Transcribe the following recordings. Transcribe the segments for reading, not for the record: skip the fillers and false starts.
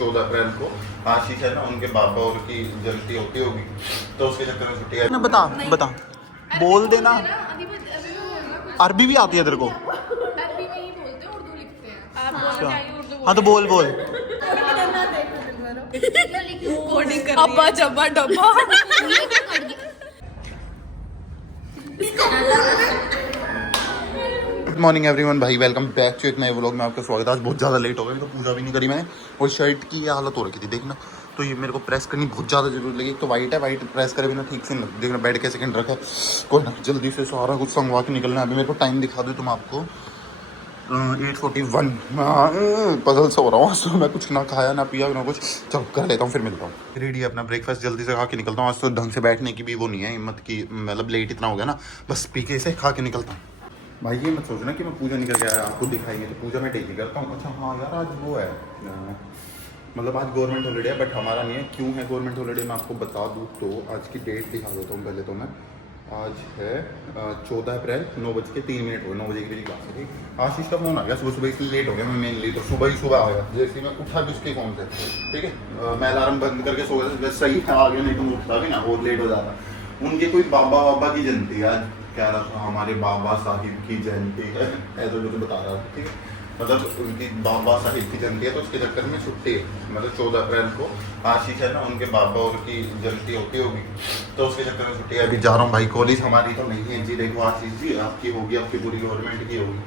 14 अप्रैल को आशीष है ना, उनके पापा और की जयंती होती होगी, तो उसके चक्कर में छुट्टी है ना। बता बता, बोल देना। अरबी भी आती है तेरे को? अरबी में ही बोलते हैं, उर्दू लिखते हैं। आप बोलना चाहिए उर्दू। हाँ तो बोल बोल। अब्बा जब्बा डब्बा। गुड मॉर्निंग एवरीवन, भाई वेलकम बैक टू एक नए व्लॉग में आपका स्वागत है। आज बहुत ज़्यादा लेट हो गया, तो पूजा भी नहीं करी मैंने, और शर्ट की ये हालत हो रखी थी देखना, तो ये मेरे को प्रेस करनी बहुत ज़्यादा जरूरी लगी। तो वाइट है, वाइट प्रेस करे बिना ठीक से नहीं लगती। देखना बेड के सेकंड रखा, कोई ना, जल्दी से सारा कुछ संगवा के निकलना है। अभी मेरे को टाइम दिखा दूँ तुम आपको 8:41। पजल से हो रहा हूँ, तो मैं कुछ ना खाया ना पिया ना कुछ। चलो कर लेता हूँ, फिर मिलता हूँ। रेडी है अपना ब्रेकफास्ट, जल्दी से खा के निकलता हूँ। आज तो ढंग से बैठने की भी वो नहीं है हिम्मत की, मतलब लेट इतना हो गया ना, बस पी के से खा के निकलता हूँ। भाई ये मत सोचना कि मैं पूजा नहीं करके आया, आपको दिखाएंगे तो पूजा मैं डेली करता हूँ। अच्छा हाँ यार, आज वो है, मतलब आज गवर्नमेंट हॉलीडे है, बट हमारा नहीं है। क्यों है गवर्नमेंट हॉलीडे मैं आपको बता दूँ तो आज की डेट दिखा देता हूँ पहले तो मैं। आज है 14 अप्रैल, 9:03 हो, 9 बजे की मेरी क्लास है। ठीक, आशीष का फ़ोन आ गया सुबह सुबह, इसलिए लेट हो गया मैं मेनली, तो सुबह ही सुबह आया जैसे ही मैं उठा भी उसके फ़ोन से। ठीक है, मैं अलार्म बंद करके सो गया, सही था, आगे नहीं तो मैं उठता भी ना और लेट हो जाता। उनके कोई बाबा बाबा की जयंती है आज, कह रहा था हमारे बाबा साहिब की जयंती है, ऐसा जो बता रहा था। ठीक है, मतलब उनकी बाबा साहिब की जयंती है, तो उसके चक्कर में छुट्टी है। मतलब 14 अप्रैल को आशीष है ना, उनके बाबा और की जयंती होती होगी, तो उसके चक्कर में छुट्टी है। अभी जा रहा हूँ भाई कॉलेज, हमारी तो नहीं है जी। देखो आशीष जी, आपकी होगी, आपकी पूरी गवर्नमेंट की होगी,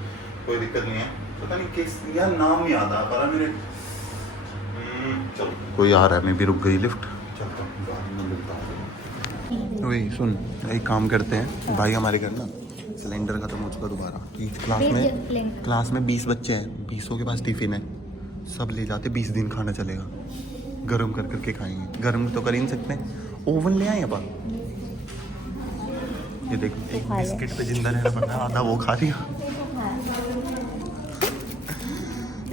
कोई दिक्कत नहीं है। पता नहीं किस यार नाम नहीं आता पर मेरे। चलो कोई आ रहा है, मैं भी रुक गई लिफ्ट, चलता हूँ। वही सुन, एक काम करते हैं भाई, हमारे घर ना सिलेंडर खत्म हो चुका दोबारा। क्लास में 20 बच्चे हैं, 20 के पास टिफिन है, सब ले जाते, 20 दिन खाना चलेगा। गरम कर करके खाएंगे, गरम तो कर ही नहीं सकते, ओवन ले आए अपन। ये देख, एक बिस्किट पे जिंदा रहना पड़ता है, आधा वो खा लिया।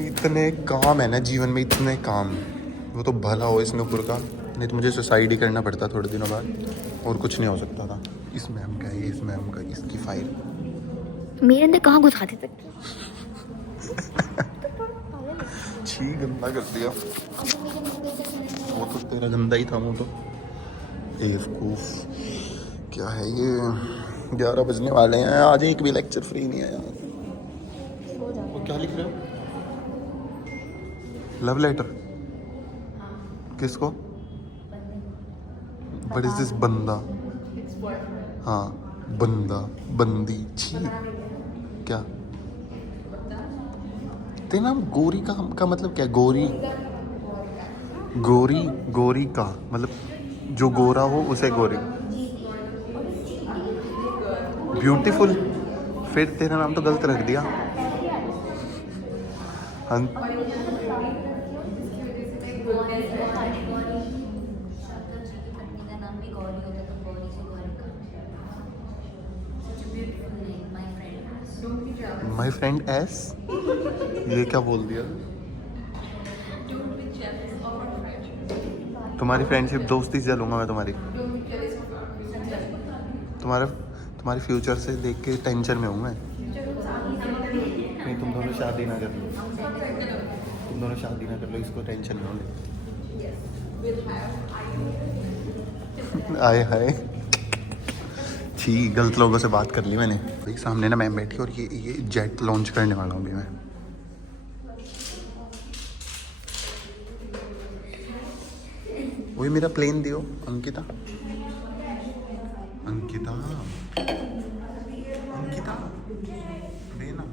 इतने काम है ना जीवन में, इतने काम, वो तो भला हो इस नौकर का, नहीं तो मुझे सुसाइड ही करना पड़ता थोड़े दिनों बाद, और कुछ नहीं हो सकता था। इस मैम का ये, इस मैम का, इसकी फाइल मेरे अंदर कहाँ घुसा थे तक। छी गंदा कर दिया, वो तो तेरा गंदा ही था वो तो। बेवकूफ, क्या है ये, 11 बजने वाले हैं, आज एक भी लेक्चर फ्री नहीं आया। वो क्या लिख रहे हो? लव लेटर किसको? व्हाट इज दिस बंदा? हाँ बंदा, बंदी, छी क्या? तेरा नाम गोरी का मतलब क्या? गोरी, गोरी, गोरी का मतलब जो गोरा हो उसे गोरी। ब्यूटीफुल, फिर तेरा नाम तो गलत रख दिया। माई फ्रेंड एस, ये क्या बोल दिया? तुम्हारी फ्रेंडशिप, दोस्ती से जलूंगा मैं तुम्हारी। तुम्हारे फ्यूचर से देख के टेंशन में हूँ मैं। नहीं तुम दोनों शादी ना कर लो, तुम दोनों शादी ना कर लो, इसको टेंशन में हो। आए हाय, छी, गलत लोगों से बात कर ली मैंने। भाई सामने ना मैम बैठी, और ये जेट लॉन्च करने वाला हूँ अभी मैं। वही मेरा प्लेन दियो अंकिता, अंकिता, अंकिता देना।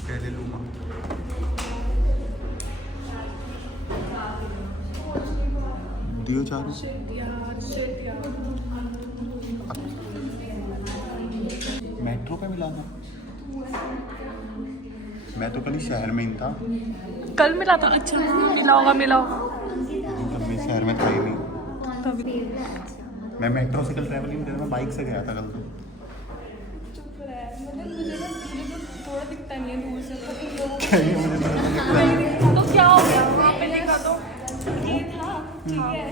पहले लूँगा, दियो चारों। मेट्रो पे मिला था, मैं तो कल ही शहर में ही था। कल मिला था? अच्छा मिला होगा, मिला होगा। तब मैं शहर में था ही नहीं, मैं मेट्रो से कल ट्रैवलिंग कर रहा, मैं बाइक से गया था कल तो। थोड़ा दिखता नहीं है दूर से, क्या ये मुझे थोड़ा दिखता है। तो क्या हो गया वहाँ पे लिखा तो ये था, ठीक है।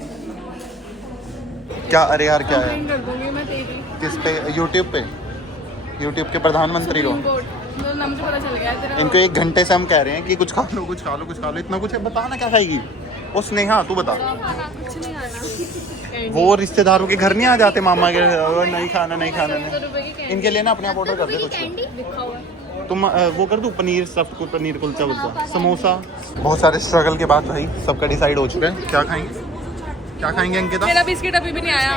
क्या? अरे यार क्या है? कर दूंगी मैं तेरी। किस पे? यूट्यूब पे? यूट्यूब के प्रधानमंत्री हो। ना मुझे पता चल गया है तेरा। इनको 1 घंटे से हम कह रहे हैं कि कुछ खा लो कुछ खा लो कुछ खा लो, इतना कुछ है, बता ना क्या खाएगी। ओ स्नेहा तू बता। कुछ नहीं आना। वो रिश्तेदारों के घर नहीं आ जाते मामा के, नहीं खाना नहीं खाना नहीं। इनके लिए ना अपने आप ऑर्डर कर दे कुछ। लिखा हुआ है। तुम वो कर दो पनीर स्टफ्ड को, पनीर कुलचा वुलचा समोसा। बहुत सारे स्ट्रगल के बाद भाई सबका डिसाइड हो चुका है क्या खाएंगे। क्या खाएंगे अंकिता? मेरा बिस्किट अभी भी नहीं आया।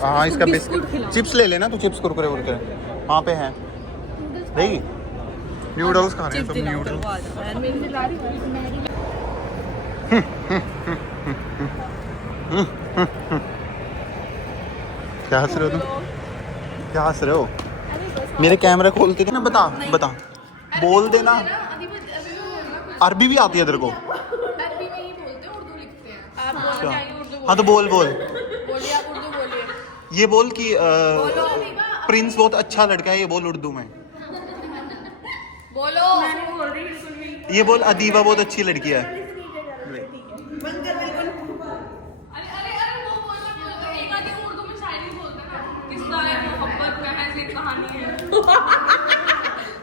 हाँ इसका बिस्किट चिप्स ले लेना तू, चिप्स कुरकुरे वुरकुरे वहाँ पे हैं देगी। नूडल्स खा रहे हैं सब नूडल्स। क्या हंस रहे हो तुम? क्या हंस रहे हो? मेरे कैमरा खोलते थे ना, बता बता बोल देना। अरबी भी आती है तेरे को? अरबी में ही बोलते हैं, उर्दू लिखते हैं। आप बोलना चाहिए उर्दू। हाँ तो बोल बोल बोलिए, आप उर्दू बोलिए। ये बोल कि प्रिंस बहुत अच्छा लड़का है, ये बोल उर्दू में। बोलो। मैं नहीं बोल रही बिल्कुल भी। ये बोल अदीबा बहुत अच्छी लड़की है। अरे वो बोलना बोलते हैं। एक आधी उर्दू में शायरी बोलते हैं ना, किस्सा है मोहब्बत का है, सिर्फ कहानी है।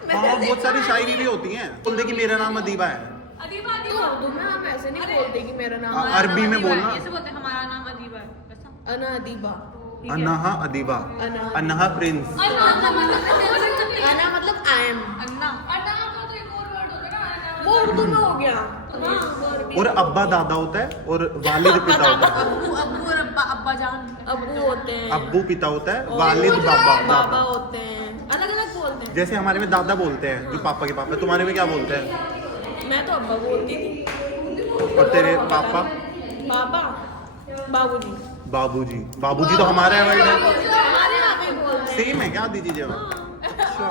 हाँ बहुत सारी शायरी भी होती हैं। बोल दे कि मेरा नाम अदीबा है। अदीबा उर्दू में हम ऐसे नहीं बोलते कि मेरा नाम अरबी में बोलना ऐसे बोलते हैं, हमारा नाम अदीबा है, ऐसा। अना अदीबा। अनहा अदीबा, अनहा प्रिंस। अना मतलब आई एम। अन्ना का तो एक और वर्ड होता है ना, वो उर्दू में हो गया। और अब्बा दादा होता है और वालिद पिता होता है। अब्बू और अब्बा जान अब्बू होते हैं। अब्बू पिता होता है, वालिद बाबा होते हैं, अलग अलग बोलते हैं। जैसे हमारे में दादा बोलते हैं जो पापा के पापा, तुम्हारे में क्या बोलते हैं? मैं तो अब्बा बोलती थी। और तेरे पापा? पापा बाबूजी। बाबूजी। बाबूजी तो हमारा वर्ड है। हमारे यहाँ पे बोलते हैं। सेम है क्या दीदी जी? अच्छा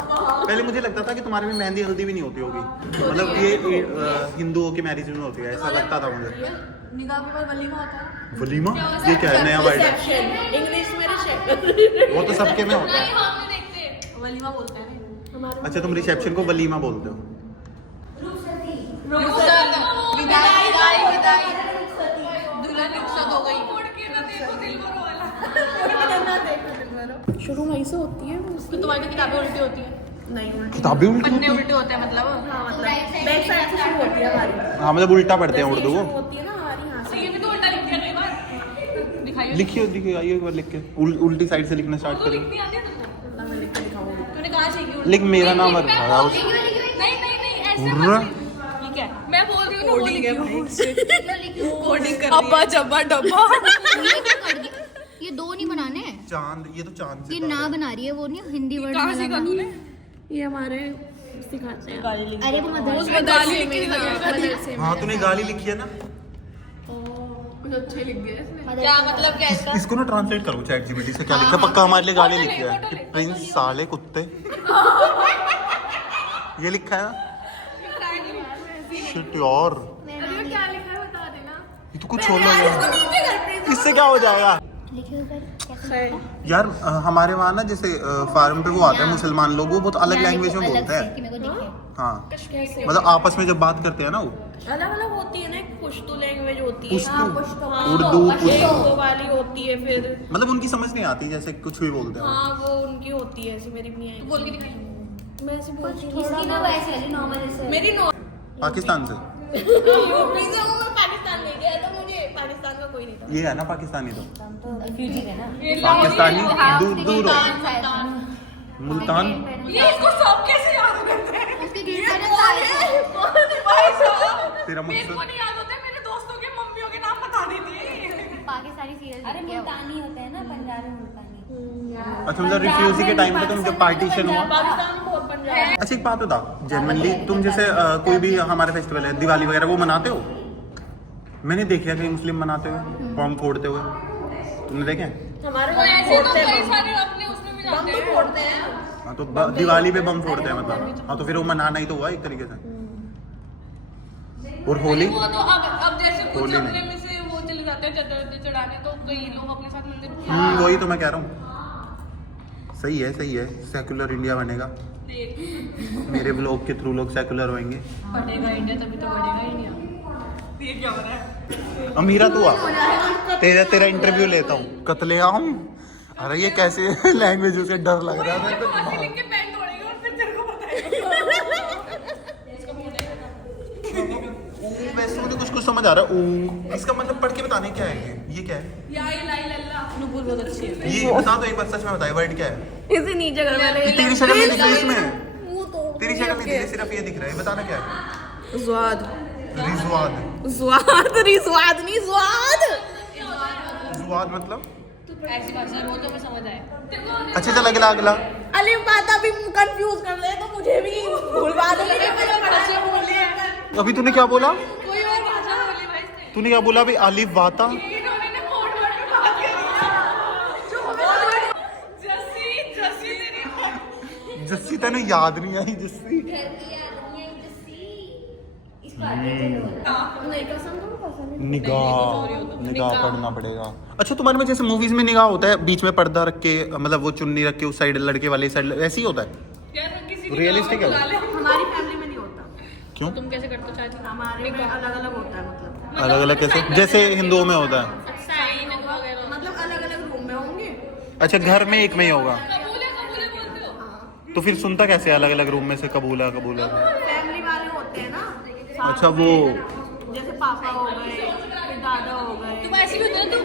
पहले मुझे लगता था कि तुम्हारे में मेहंदी हल्दी भी नहीं होती होगी, मतलब ये हिंदुओं के मैरिज में होती है ऐसा लगता था मुझे। निकाह के बाद वलीमा होता है। वलीमा ये क्या है? नया वर्ड है। इंग्लिश में रिसेप्शन। वो तो सबके में होता है। हम नहीं देखते, वलीमा बोलते हैं हमारे। अच्छा तुम रिसेप्शन को वलीमा बोलते हो? विदाई दुल्हन रुखसत हो गई। शुरू वहीं से होती है। उसकी तुम्हारी किताबें उल्टी होती है। नहीं उल्टी, किताबें उल्टी पन्ने उल्टे होते हैं मतलब। हाँ मतलब बैक साइड से शुरू होती है हमारी। हाँ मतलब उल्टा पढ़ते हैं उर्दू को। होती है ना हमारी यहाँ से। ये भी तो उल्टा लिख दिया कई बार। दिखाइए लिखिए आइए एक बार लिख के उल्टी साइड से लिखना स्टार्ट करिए। मैं लिख के दिखाऊंगी। तूने कहाँ सीखी उल्टी? लिख मेरा नाम नहीं ऐसे ठीक है, मैं बोल रही हूँ कोडिंग है भाई। कोडिंग कर अब्बा जब्बा डब्बा। ये दो नहीं बनाने हैं। चांद, ये तो चांद से ये ना बना रही है, वो नहीं हिंदी वर्ड कहाँ सीखा तूने? वाला। ये हमारे सिखाते हैं। अरे वो मदरसे गाली लिखी है। हाँ तूने गाली लिखी है ना? कुछ अच्छे लिख गए इसमें। क्या मतलब कैसा? इसको ना ट्रांसलेट करो चैट जीपीटी से, क्या लिखा? पक्का हमारे लिए गाली लिखी है कि प्रिंस साले कुत्ते। ये लिखा है शिट यार, क्या लिखा है बता देना। ये तो कुछ और लग रहा है। इससे क्या हो जाएगा यार? हमारे वहाँ ना जैसे फार्म पे वो आता है मुसलमान लोग, वो बहुत अलग लैंग्वेज में बोलते हैं। हाँ मतलब आपस में जब बात करते हैं ना वो अलग अलग होती है ना। एक पुश्तू लैंग्वेज होती है, पुश्तू, उर्दू, पुश्तू वाली होती है। फिर मतलब उनकी समझ नहीं आती, जैसे कुछ भी बोलते हैं। हाँ वो उनकी होती है। ऐसी मेरी भी है। बोल के दिखाई। मैं ऐसे बोलती हूँ इसकी ना वैसे वाली नॉर्मल ऐसे मेरी नो पाकिस्तान से यूपी से हूँ मैं। पाकिस्तान ले गया तो मुझे पाकिस्तान का कोई नहीं था। ये है ना पाकिस्तानी, तो कंफ्यूजिंग है ना। पाकिस्तानी दूर दूर हो। मुल्तान ये इसको सब कैसे याद करते हैं? उसके ढेर सारे भाई साहब तेरा मेरे मुल्तान को नहीं याद होता। मेरे दोस्तों के मम्मियों के नाम बता देती। पाकिस्तानी सीरियल। अरे मुल्तानी होते हैं ना, पंजाबी मुल्तानी। अच्छा मतलब रिफ्यूजी के टाइम पे तुम जब पार्टीशन हुआ। पाकिस्तान को पंजाब। अच्छा एक बात बता, जनरली तुम जैसे कोई भी हमारा फेस्टिवल है दिवाली वगैरह वो मनाते हो? मैंने देखा कहीं मुस्लिम मनाते हुए, बम फोड़ते हुए, तुमने देखे? हमारे फोड़ते हैं सारे अपने उसमें भी जाते हैं। फोड़ते हैं। हाँ तो दिवाली पे बम फोड़ते हैं मतलब। हाँ तो फिर वो मनाना ही तो हुआ एक तरीके से। और होली? वो तो अब जैसे कुछ होली अपने नहीं। में से वो चले जाते हैं चद्दर चढ़ाने, तो कई लोग अपने साथ मंदिर। वही तो मैं कह रहा हूँ। सही है, सेकुलर इंडिया बनेगा। मेरे ब्लॉग के थ्रू लोग सेकुलर होंगे। बढ़ेगा इंडिया, तभी तो बढ़ेगा इंडिया। ये क्या हो रहा है? अमीरा तू आ, तेरा इंटरव्यू लेता हूँ। कत्लेआम अरे ये कैसे लैंग्वेज से डर लग रहा था तो लिख के पेन तोड़ेगा और फिर तेरे को बताएगा। वैसे मुझे कुछ कुछ समझ आ रहा है। ओ इसका मतलब पढ़ के बताने क्या है ये क्या है या इलाई लल्ला नुपुर बहुत अच्छी है। ये बता दो एक बार, सच में बताइए वर्ड क्या है। इसे नीचे कर मैंने तेरी शक्ल नहीं दिख रही इसमें, वो तो तेरी शक्ल नहीं दिख रही, सिर्फ ये दिख रहा है। बताना क्या है। स्वाद रिजवाद। स्वाद रिजवाद नहीं स्वाद। रिजवाद मतलब ऐसी भाषा बोल तो मैं समझ आए। अच्छा चल अगला अगला। अलिफ बात भी कंफ्यूज कर ले तो मुझे भी भूलवा देंगे। मैंने भाषा बोली है। अभी तूने क्या बोला, कोई और भाषा बोली भाई इसने। तूने क्या बोला अभी। आलिफ वाता इन्होंने कोड वर्ड में बात करी। जो हमें जस्सी जस्सी तेरी जस्सी तेन याद नहीं आई जस्सी। घर की आदमी है जस्सी। इसको आगे चलो। नहीं कसम तो पसंद है। निगाह पढ़ना पड़ेगा। अच्छा तुम्हारे में जैसे मूवीज में निगाह होता है बीच में पर्दा रख के, मतलब वो चुन्नी रख के उस साइड लड़के वाले साइड, ऐसे ही होता है। यार किसी Realistic है वो? हमारी फैमिली में नहीं होता। क्यों तुम कैसे करते हो चाची? हमारे में अलग अलग होता है। मतलब अलग अलग कैसे, जैसे हिंदुओं में होता है। साइन वगैरह मतलब अलग अलग रूम में होंगे। अच्छा घर में एक में ही होगा, कबूले कबूले बोलते हो। तो फिर सुनता कैसे अलग अलग रूम में से कबूला कबूला। फैमिली वाले होते हैं ना साथ अच्छा में, वो जैसे पापा हो गए फिर दादा हो गए। तुम ऐसी भी होते हो तुम।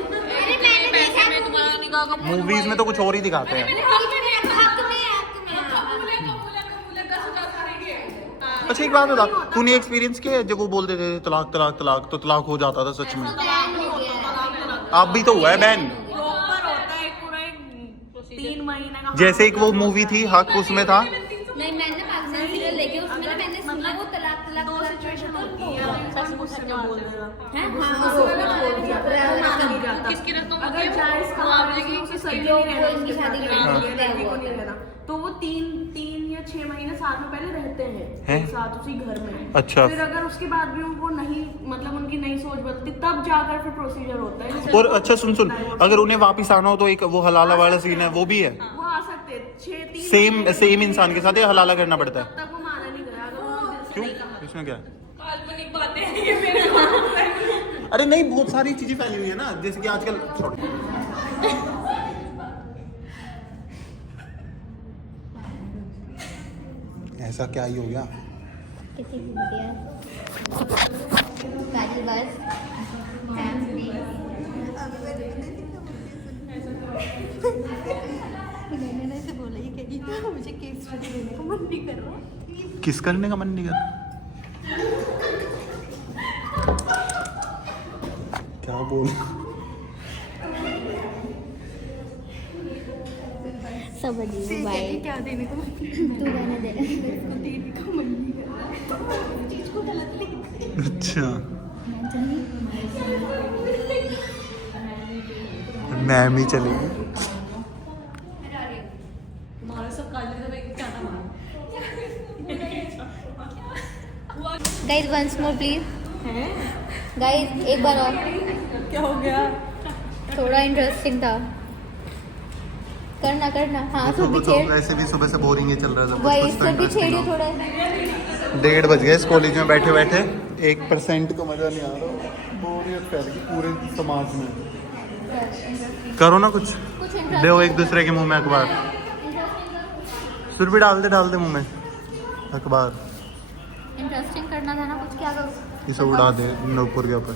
पैसे में तुम्हारा निगाह का मूवीज में तो कुछ और ही दिखाते हैं। अच्छा एक बात बता, तूने एक्सपीरियंस किया है जब वो बोलते थे तलाक तलाक तलाक, तो तलाक हो जाता था सच में। आप भी तो हुआ है बहन। प्रॉपर होता है पूरा एक 3 महीने का। जैसे एक वो मूवी थी हक, उसमें था नहीं मैंने पाकिस्तान सीरियल लेके उसमें ना मैंने सुना वो तलाक तलाक दो सिचुएशन होती है। सच मुझसे क्या बोल देगा हैं किसकी रस्मों में अगर जायज का आपकी सही जो नहीं वो इनकी शादी रहना, करते हैं, लड़की को नहीं रहना, तो वो 3 या 6 महीने साथ में पहले रहते हैं हैं? साथ उसी घर में। अच्छा। फिर अगर उसके बाद भी उनको नहीं मतलब उनकी नई सोच बदलती तब जाकर फिर प्रोसीजर होता है। जैसे और अच्छा सुन सुन, अगर उन्हें वापिस आना हो तो एक वो हलाला वाला सीन है, वो भी है। वो आ सकते हैं 6-3 सेम इंसान के साथ ये हलाला करना पड़ता है। तब वो माना नहीं गया अगर वो दिल से क्यों, नहीं कहा। इसमें क्या है? काल्पनिक बातें हैं ये मेरे को। अरे नहीं बहुत सारी चीजें फैली हुई है ना, जैसे कि आजकल ऐसा क्या ही हो गया। किसी भी बढ़िया गाड़ी बस मैंने ऐसे बोला ये कह रही थी मुझे केस स्टडी देने का मन नहीं कर रहा। किस करने का मन नहीं कर, क्या बोल। सब अजीब भाई क्या देने को तू रहने दे देने का मन नहीं कर रहा चीज को गलत नहीं। अच्छा मैम ही चलेगी। Guys once more please guys एक बार और। क्या हो गया? थोड़ा इंटरेस्टिंग था, करना करना। हाँ तो सब भी तो छेड़ वैसे भी सुबह से बोरिंग ही चल रहा था, वही कुछ तो सब भी interesting छेड़िए हो। थोड़ा। 1:30 बज गए, इस कॉलेज में बैठे बैठे 1% को मजा नहीं आ रहा, बोरियत फैल गई पूरे समाज में। करो ना कुछ, कुछ दो एक दूसरे के मुंह में अखबार, सुर भी डाल दे मुंह में अखबार, इंटरेस्टिंग करना था ना कुछ। क्या करूँ इसे उड़ा दे नूपुर के ऊपर।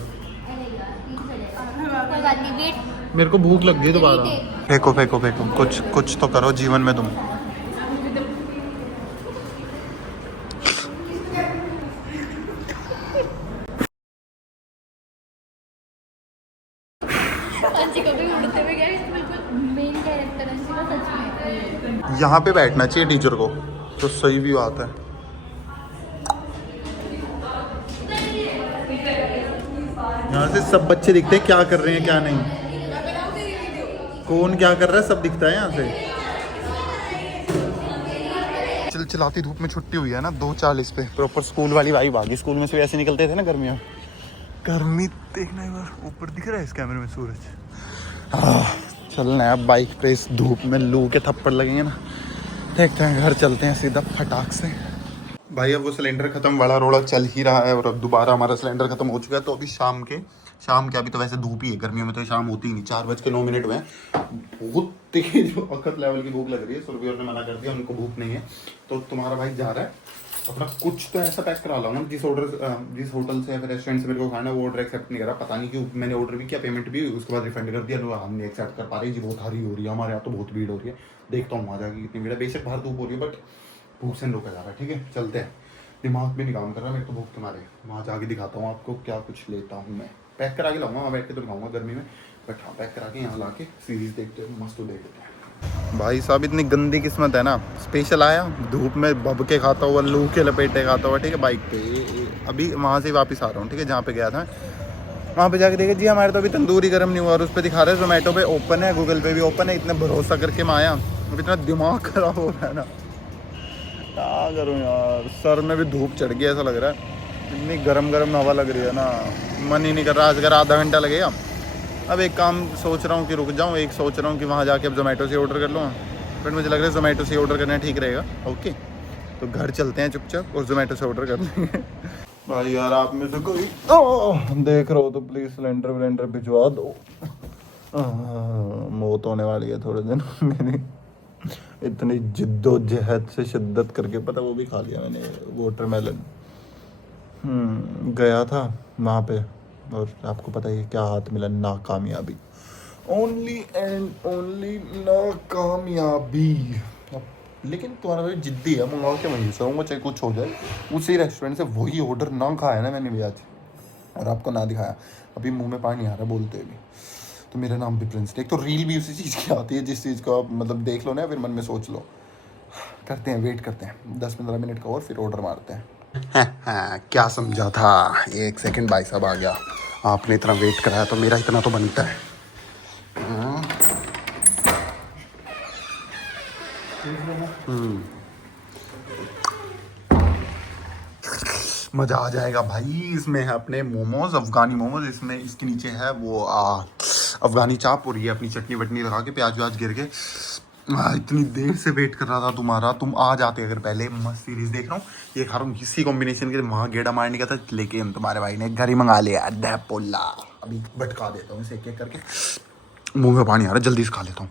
कोई बात नहीं वेट। मेरे को भूख लग गई दोबारा। फेंको फेंको फेंको, कुछ तो करो जीवन में तुम। अंशी कभी उड़ते हुए गया बिल्कुल मेन कैरेक्टर अंशी का सच में। यहाँ पे बैठना चाहिए टीचर को, तो सही भी बात है। यहाँ से सब बच्चे दिखते हैं क्या कर रहे हैं क्या नहीं, कौन क्या कर रहा है सब दिखता है यहाँ से। चिलचिलाती धूप में छुट्टी हुई है ना 2:40 पे, प्रॉपर स्कूल वाली वाइब आ गई। स्कूल में से ऐसे निकलते थे ना गर्मियों, गर्मी देखना एक बार ऊपर दिख रहा है इस कैमरे में सूरज। चलना है अब बाइक पे, इस धूप में लू के थप्पड़ लगेंगे ना, देखते हैं घर चलते हैं सीधा फटाक से। भाई अब वो सिलेंडर खत्म, वाला रोड़ा चल ही रहा है और अब दोबारा हमारा सिलेंडर खत्म हो चुका है, तो अभी शाम के शाम के, अभी तो वैसे धूप ही है, गर्मियों में तो शाम होती ही नहीं, 4:09 हुए हैं। बहुत तेज वक्त लेवल की भूख लग रही है। सुरभि ने मना कर दिया, उनको भूख नहीं है। तो तुम्हारा भाई जा रहा है, अपना कुछ तो ऐसा पैक करा लाऊंगा जिस होटल से या फिर रेस्टोरेंट से मेरे को खाना है, वो ऑर्डर एक्सेप्ट नहीं करा, पता नहीं क्यों। मैंने ऑर्डर भी किया, पेमेंट भी, उसके बाद रिफंड कर दिया। हम नहीं एक्सेप्ट कर पा रही जी, बहुत हारी हो रही है हमारे यहाँ तो, बहुत भीड़ हो रही है। देखता हूँ वहाँ जाके कितनी भीड़ है। बेशक बाहर धूप हो रही है, बट भूख से रोका जा रहा है। ठीक है, चलते हैं। दिमाग भी नहीं काम कर रहा मेरे तो भूख के मारे। वहाँ जाके दिखाता हूँ आपको क्या कुछ लेता हूँ मैं। पैक करा के लाऊंगा, वहाँ बैठ के तो दिखाऊंगा गर्मी में, बट हाँ पैक करा के यहाँ ला के सीरीज देखते हैं, मस्त देख लेते हैं। भाई साहब इतनी गंदी किस्मत है ना, स्पेशल आया धूप में बब के खाता हुआ, लू के लपेटे खाता हुआ, ठीक है, बाइक पे। अभी वहाँ से वापस आ रहा हूँ, ठीक है, जहाँ पे गया था वहाँ पे जाके देखे जी हमारे तो अभी तंदूरी गर्म नहीं हुआ, और उस पर दिखा रहे हैं जोमेटो पे ओपन है, गूगल पे भी ओपन है। इतने भरोसा करके मैं आया, अब इतना दिमाग खराब हो रहा है ना, क्या करूँ यार। सर में भी धूप चढ़ गया ऐसा लग रहा है, इतनी गरम गरम हवा लग रही है ना, मन ही नहीं कर रहा। अगर आधा घंटा लगेगा। अब एक काम सोच रहा हूँ कि रुक जाऊँ, एक सोच रहा हूँ कि वहाँ जाके अब जोमेटो से ऑर्डर कर लूँ, बट मुझे लग रहा है जोमेटो से ऑर्डर करना ठीक रहेगा। ओके, तो घर चलते हैं चुपचाप और जोमेटो से ऑर्डर कर लेंगे। भाई यार आप में से कोई देख रहे हो तो प्लीज़ सिलेंडर भिजवा दो। मौत होने वाली है थोड़े दिन मेरी, इतनी जिद्दोजहद से शिद्दत करके, पता वो भी खा लिया मैंने वाटरमेलन। गया था वहाँ पे, और आपको पता ही है क्या हाथ मिला, नाकामयाबी। ओनली एंड ओनली नाकामयाबी। लेकिन तुम्हारा भाई जिद्दी है, मंगवा के वहीं से आऊँगा चाहे कुछ हो जाए। उसी रेस्टोरेंट से वही ऑर्डर ना खाया ना मैंने भी आज, और आपको ना दिखाया, अभी मुंह में पानी आ रहा है बोलते भी। तो मेरा नाम भी प्रिंस। एक तो रील भी उसी चीज़ की आती है जिस चीज़ को आप मतलब देख लो ना, फिर मन में सोच लो। करते हैं, वेट करते हैं 10-15 मिनट का और फिर ऑर्डर मारते हैं। क्या समझा था, 1 सेकंड भाई साहब आ गया। आपने इतना वेट कराया तो मेरा इतना तो बनता है। मज़ा आ जाएगा भाई। इसमें है अपने मोमोज, अफगानी मोमोज, इसमें इसके नीचे है वो अफगानी चाप, और ये अपनी चटनी वटनी लगा के, प्याज व्याज गिर के। इतनी देर से वेट कर रहा था तुम्हारा, तुम आ जाते अगर पहले। मस्त सीरीज देख रहा हूँ, ये खा रहा हूँ इसी कॉम्बिनेशन के। वहाँ गेड़ा मारने का था, लेकिन तुम्हारे भाई ने घर ही मंगा लिया पोला। अभी भटका देता हूँ इसे एक एक करके, मुंह में पानी आ रहा है, जल्दी से खा लेता हूँ।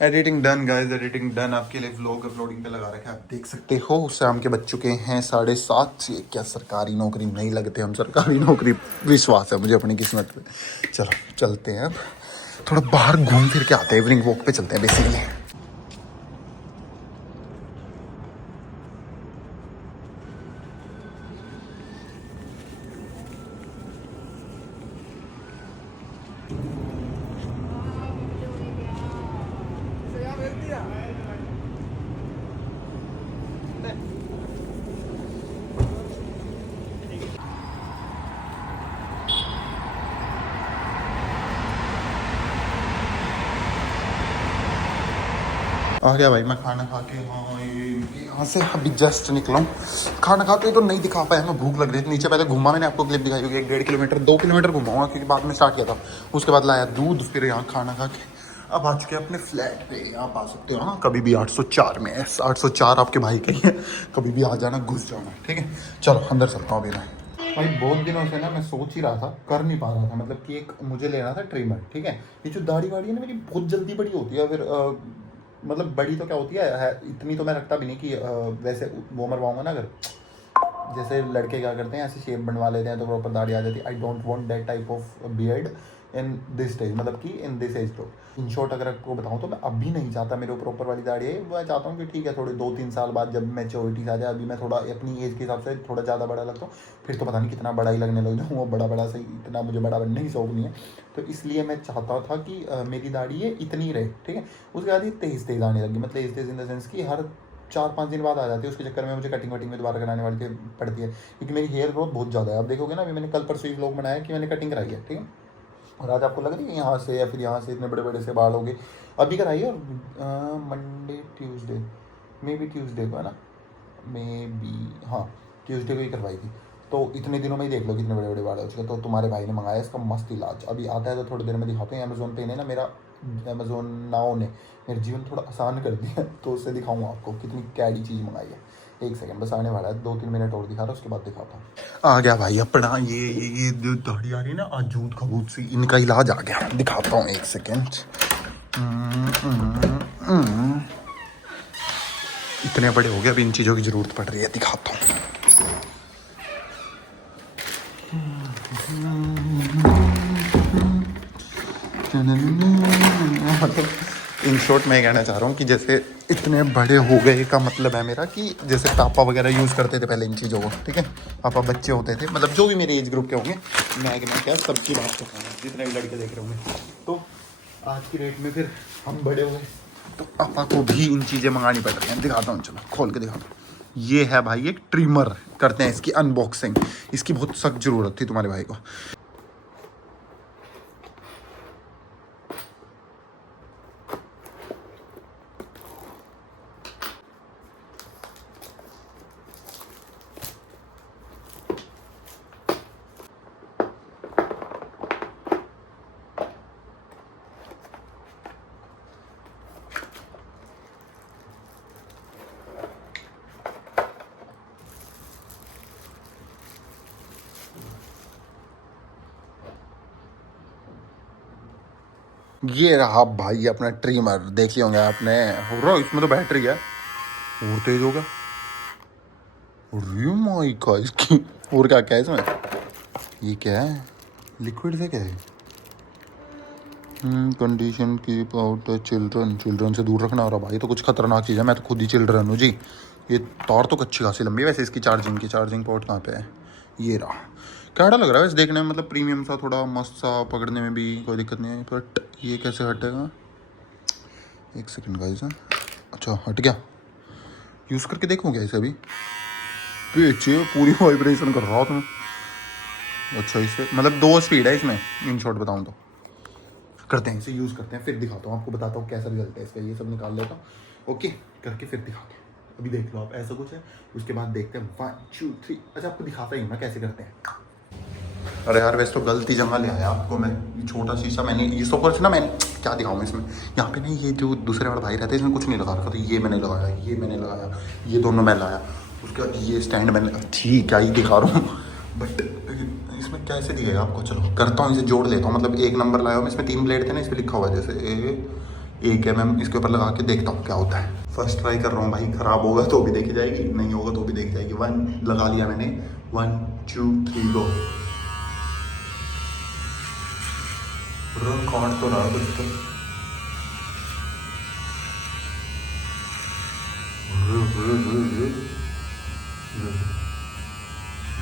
Editing done guys, editing done. आपके लिए व्लॉग अपलोडिंग पे लगा रखा है, आप देख सकते हो। शाम के बज चुके हैं 7:30। ये क्या सरकारी नौकरी नहीं लगते हम, सरकारी नौकरी विश्वास है मुझे अपनी किस्मत पे। चलो चलते हैं, अब थोड़ा बाहर घूम फिर के आते हैं, इवनिंग वॉक पे चलते हैं बेसिकली। आ गया भाई मैं खाना खा के। हाँ यहाँ से अभी जस्ट निकला हूँ, खाना खा के तो नहीं दिखा पाया मैं, भूख लग रही थी। नीचे पहले घूमा, मैंने आपको क्लिप दिखाई होगी, 1-1.5 किलोमीटर 2 किलोमीटर घुमाऊंगा क्योंकि बाद में स्टार्ट किया था। उसके बाद लाया दूध, फिर यहाँ खाना खा के अब आ चुके अपने फ्लैट पे। आप आ सकते हो हाँ कभी भी, 804 में। 804 आपके भाई का ही है, कभी भी आ जाना, घुस जाना, ठीक है। चलो अंदर चलता हूँ अभी मैं। भाई बहुत दिनों से ना मैं सोच ही रहा था, कर नहीं पा रहा था, मतलब कि एक मुझे लेना था ट्रिमर, ठीक है। ये जो दाढ़ी वाड़ी है ना मेरी बहुत जल्दी बड़ी होती है, फिर मतलब बड़ी तो क्या होती है इतनी तो मैं रखता भी नहीं कि वैसे वो मरवाऊंगा ना, अगर जैसे लड़के क्या करते हैं ऐसे शेप बनवा लेते हैं तो प्रॉपर दाढ़ी आ जाती है। I don't want that type of beard in this stage, मतलब कि in this age group. In short अगर आपको बताऊँ तो मैं अभी नहीं चाहता मेरे प्रॉपर वाली दाढ़ी है। मैं चाहता हूँ कि ठीक है थोड़े 2-3 साल बाद जब मैच्योरिटी आ जाए, अभी मैं थोड़ा अपनी एज के हिसाब से थोड़ा ज़्यादा बड़ा लगता हूँ, फिर तो पता नहीं कितना बड़ा ही लगने लग जाऊँ। वो बड़ा सही, इतना मुझे बड़ा बनने की शौक नहीं है। तो इसलिए मैं चाहता था कि मेरी दाढ़ी ये इतनी रहे, ठीक है। उसके बाद ये तेज़ आने लगी, मतलब तेज़ इन द सेंस कि हर 4-5 दिन बाद आ जाती है। उसके चक्कर में मुझे कटिंग वटिंग में दोबारा कराने वाली पड़ती है, क्योंकि मेरी हेयर ग्रोथ बहुत ज़्यादा है। आप देखोगे ना, अभी मैंने कल परसों ही व्लॉग बनाया कि मैंने कटिंग कराई है, ठीक है। और आज आपको लग रही है यहाँ से या फिर यहाँ से इतने बड़े बड़े से बाल हो गए। अभी कराई है, और Monday Tuesday may be Tuesday को है ना, मे बी हाँ ट्यूसडे को ही करवाई थी। तो इतने दिनों में ही देख लो कितने बड़े बड़े बाल हो चुके। तो तुम्हारे भाई ने मंगाया इसका मस्त इलाज, अभी आता है तो थोड़ी देर में दिखाते हैं। अमेजोन पे ने ना मेरा, अमेजोन नाउ ने मेरा जीवन थोड़ा आसान कर दिया, तो उससे दिखाऊंगा आपको कितनी कैडी चीज़ मंगाई है। एक सेकंड बस आने वाला है, 2-3 मिनट और दिखा रहा, उसके बाद दिखाता हूँ। आ गया भाई अपना ये जो दाढ़ी आ रही है ना अजूत खबूत सी, इनका इलाज आ गया। दिखाता हूँ, एक सेकंड। इतने बड़े हो गए, अब इन चीज़ों की ज़रूरत पड़ रही है, दिखाता हूँ। मतलब इन शॉर्ट मैं कहना चाह रहा हूँ कि जैसे इतने बड़े हो गए का मतलब है मेरा कि जैसे पापा वगैरह यूज़ करते थे पहले इन चीज़ों को, ठीक है। पापा बच्चे होते थे, मतलब जो भी मेरे एज ग्रुप के होंगे, मैं क्या सबकी बात कर रहा हूँ, जितने भी लड़के देख रहे होंगे। तो आज की डेट में फिर हम बड़े हो गए, तो पापा को भी इन चीज़ें मंगानी पड़ रही हैं। दिखाता हूँ, चलो खोल के दिखाता हूँ। ये है भाई एक ट्रिमर, करते हैं इसकी अनबॉक्सिंग। इसकी बहुत सख्त ज़रूरत थी तुम्हारे भाई को। ये रहा भाई अपना ट्रिमर, देख लिया होंगे आपने। हो रहा इसमें तो बैटरी है, और तेज हो गया। अरे माय गॉड, इसकी और क्या क्या है इसमें? ये क्या है? लिक्विड से क्या है? कंडीशन कीप आउट चिल्ड्रन से दूर रखना। रहा भाई तो कुछ खतरनाक चीज़ है, मैं तो खुद ही चिल्ड्रन हूँ जी। ये तार तो अच्छी खासी लंबी है वैसे। इसकी चार्जिंग पोर्ट कहाँ पे है? ये रहा। कैसा लग रहा है वैसे देखने में, मतलब प्रीमियम सा, थोड़ा मस्त सा, पकड़ने में भी कोई दिक्कत नहीं है। बट ये कैसे हटेगा? एक सेकंड गाइस। अच्छा हट गया। यूज़ करके देखूँ क्या इसे अभी? पीछे पूरी वाइब्रेशन कर रहा था। अच्छा इसे मतलब 2 स्पीड है इसमें, इन शॉर्ट बताऊँ तो। करते हैं इसे, यूज़ करते हैं, फिर दिखाता हूँ आपको, बताता हूँ कैसा रिजल्ट है इसका। ये सब निकाल लेता हूँ, ओके करके फिर दिखाता हूँ। अभी देख लो आप, ऐसा कुछ है। उसके बाद देखते हैं 1 2 3। अच्छा आपको दिखाता ही हूँ मैं कैसे करते हैं। अरे यार वैसे तो गलती जगह ले आया आपको मैं। ये छोटा शीशा मैंने ये सब कुछ ना, मैंने क्या दिखाऊँ इसमें, यहाँ पे ना ये जो दूसरे वाला भाई रहता है इसमें कुछ नहीं लगा रखा था। ये मैंने लगाया, ये मैंने लगाया, ये दोनों मैं लाया। उसके बाद ये स्टैंड मैंने, ठीक है ये दिखा रहा हूँ। बट इसमें कैसे दिखेगा आपको? चलो करता हूँ, इसे जोड़ लेता हूँ। मतलब एक नंबर लाया हूँ मैं, इसमें 3 प्लेट थे ना, इस पर लिखा हुआ है जैसे एक है। मैं इसके ऊपर लगा के देखता हूँ क्या होता है। फर्स्ट ट्राई कर रहा हूँ भाई, ख़राब होगा तो भी देखी जाएगी, नहीं होगा तो भी देखी जाएगी। 1 लगा लिया मैंने, 1 2 3 गो। काट तो रहा कुछ तो।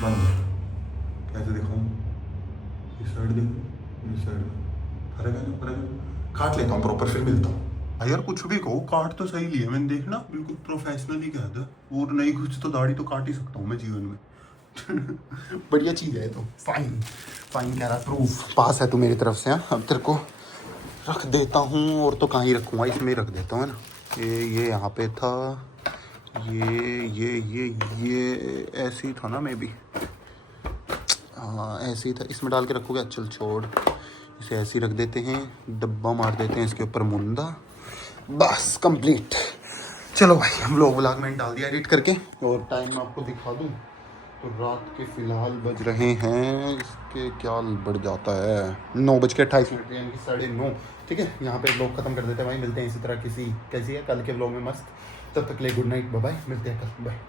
बंद। कैसे दिखाऊँ? इस साइड देखो, इस साइड फर्क है ना, फर्क है। काट लेता हूँ प्रॉपर, फिर मिलता हूँ। यार कुछ भी कहो, काट तो सही लिया मैंने, देखना बिल्कुल प्रोफेशनली कहा था। और नहीं कुछ तो दाढ़ी तो काट ही सकता हूँ मैं जीवन में। बढ़िया चीज़ है तो। फाइन फाइन कह रहा, प्रूफ पास है तू मेरी तरफ से। अब तेरे को रख देता हूँ, और तो कहाँ ही रखूँगा, इसमें ही रख देता हूँ है ना। ये यहाँ पे था, ये ऐसे ही था ना, मे बी हाँ ऐसे ही था। इसमें डाल के रखोगे, चल छोड़, इसे ऐसे ही रख देते हैं। डब्बा मार देते हैं इसके ऊपर मुंदा, बस कंप्लीट। चलो भाई हम लोग व्लॉग में डाल दिया एडिट करके। और टाइम मैं आपको दिखा दूँ तो रात के फ़िलहाल बज रहे हैं, इसके क्या बढ़ जाता है, 9:28 यानी कि 9:30। ठीक है, यहाँ पे व्लॉग ख़त्म कर देते हैं भाई। मिलते हैं इसी तरह कैसी है कल के व्लॉग में मस्त। तब तक ले गुड नाइट, बाय बाय, मिलते हैं कल, बाय।